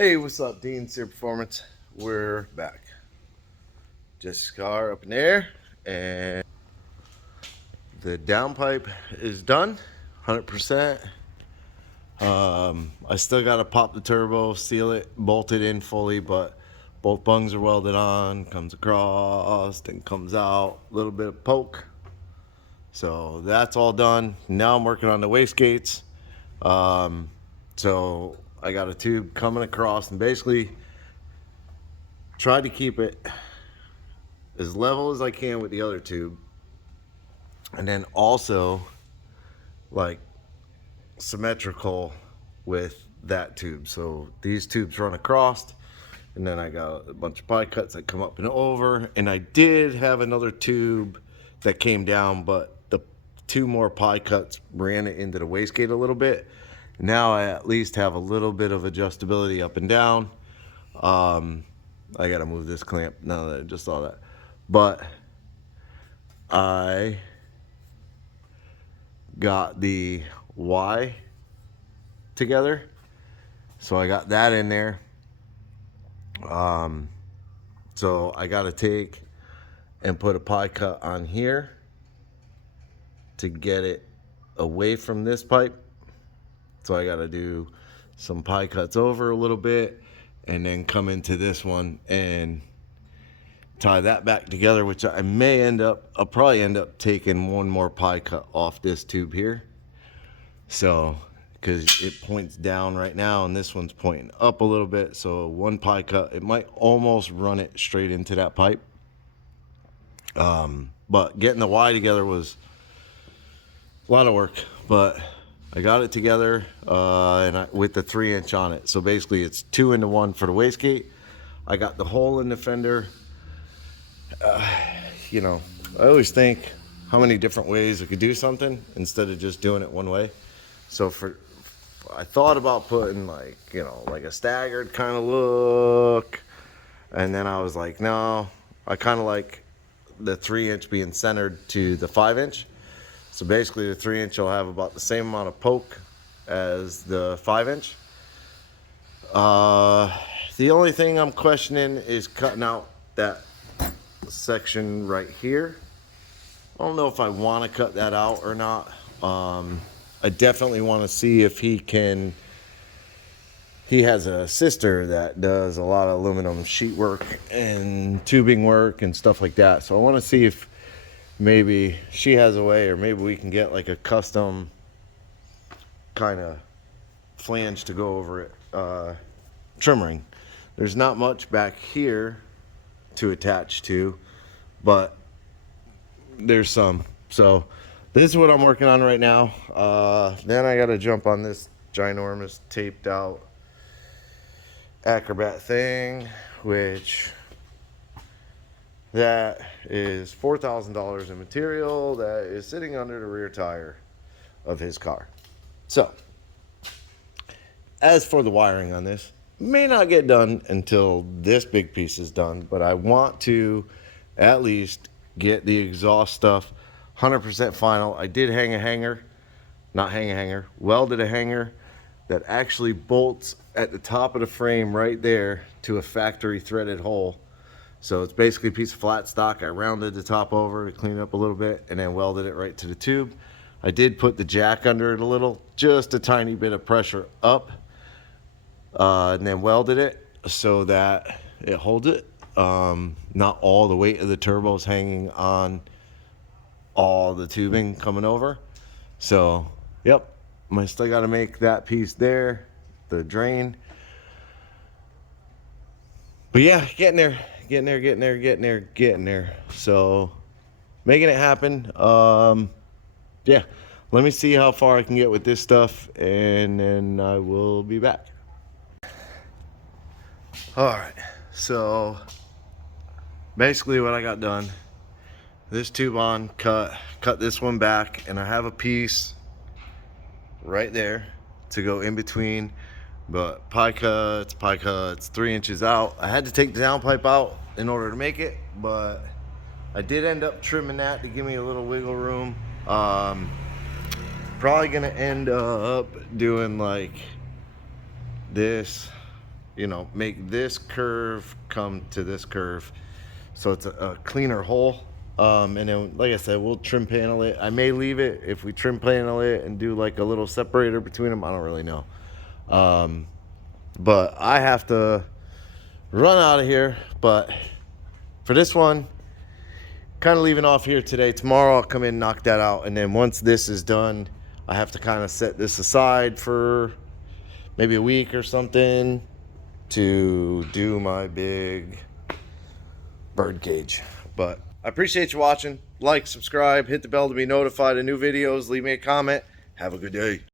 Hey, what's up, Dean Sear Performance? We're back. Jesse's car up in the air, and the downpipe is done, 100%. I still got to pop the turbo, seal it, bolt it in fully, but both bungs are welded on, comes across, then comes out, a little bit of poke. So that's all done. Now I'm working on the wastegates. So I got a tube coming across and basically tried to keep it as level as I can with the other tube, and then also like symmetrical with that tube. So these tubes run across, and then I got a bunch of pie cuts that come up and over, and I did have another tube that came down, but the two more pie cuts ran it into the wastegate a little bit. Now I at least have a little bit of adjustability up and down. I gotta move this clamp now that I just saw that. But I got the Y together, so I got that in there. So I got to take and put a pie cut on here to get it away from this pipe. So I got to do some pie cuts over a little bit and then come into this one and tie that back together, which I may I'll probably end up taking one more pie cut off this tube here. So, because it points down right now and this one's pointing up a little bit. So one pie cut, it might almost run it straight into that pipe. But getting the Y together was a lot of work, but I got it together with the 3-inch on it. So basically it's 2 into 1 for the wastegate. I got the hole in the fender. You know, I always think how many different ways I could do something instead of just doing it one way. So I thought about putting like a staggered kind of look, and then I was like, no, I kind of like the 3-inch being centered to the 5-inch. So basically the 3-inch will have about the same amount of poke as the 5-inch. The only thing I'm questioning is cutting out that section right here. I don't know if I want to cut that out or not. I definitely want to see if he has a sister that does a lot of aluminum sheet work and tubing work and stuff like that. So I want to see if maybe she has a way, or maybe we can get like a custom kind of flange to go over it, trim ring. There's not much back here to attach to, but there's some. So this is what I'm working on right now. Then I got to jump on this ginormous taped out Acrobat thing, which that is $4,000 in material that is sitting under the rear tire of his car. So as for the wiring on this, may not get done until this big piece is done, but I want to at least get the exhaust stuff 100% final. I did welded a hanger that actually bolts at the top of the frame right there to a factory threaded hole. So it's basically a piece of flat stock. I rounded the top over to clean it up a little bit and then welded it right to the tube. I did put the jack under it a little, just a tiny bit of pressure up, and then welded it so that it holds it. Not all the weight of the turbo is hanging on all the tubing coming over. So, yep, I still got to make that piece there, the drain. But yeah, getting there. So, making it happen. Yeah, let me see how far I can get with this stuff, and then I will be back. All right, so basically what I got done, this tube on, cut this one back, and I have a piece right there to go in between, but pie cuts 3 inches out. I had to take the downpipe out in order to make it, but I did end up trimming that to give me a little wiggle room. Probably gonna end up doing like this you know, make this curve come to this curve, so it's a cleaner hole. And then, like I said, we'll trim panel it. I may leave it if we trim panel it and do like a little separator between them. I don't really know. But I have to run out of here. But for this one, kind of leaving off here today. Tomorrow I'll come in and knock that out. And then once this is done, I have to kind of set this aside for maybe a week or something to do my big bird cage. But I appreciate you watching. Like, subscribe, hit the bell to be notified of new videos. Leave me a comment. Have a good day.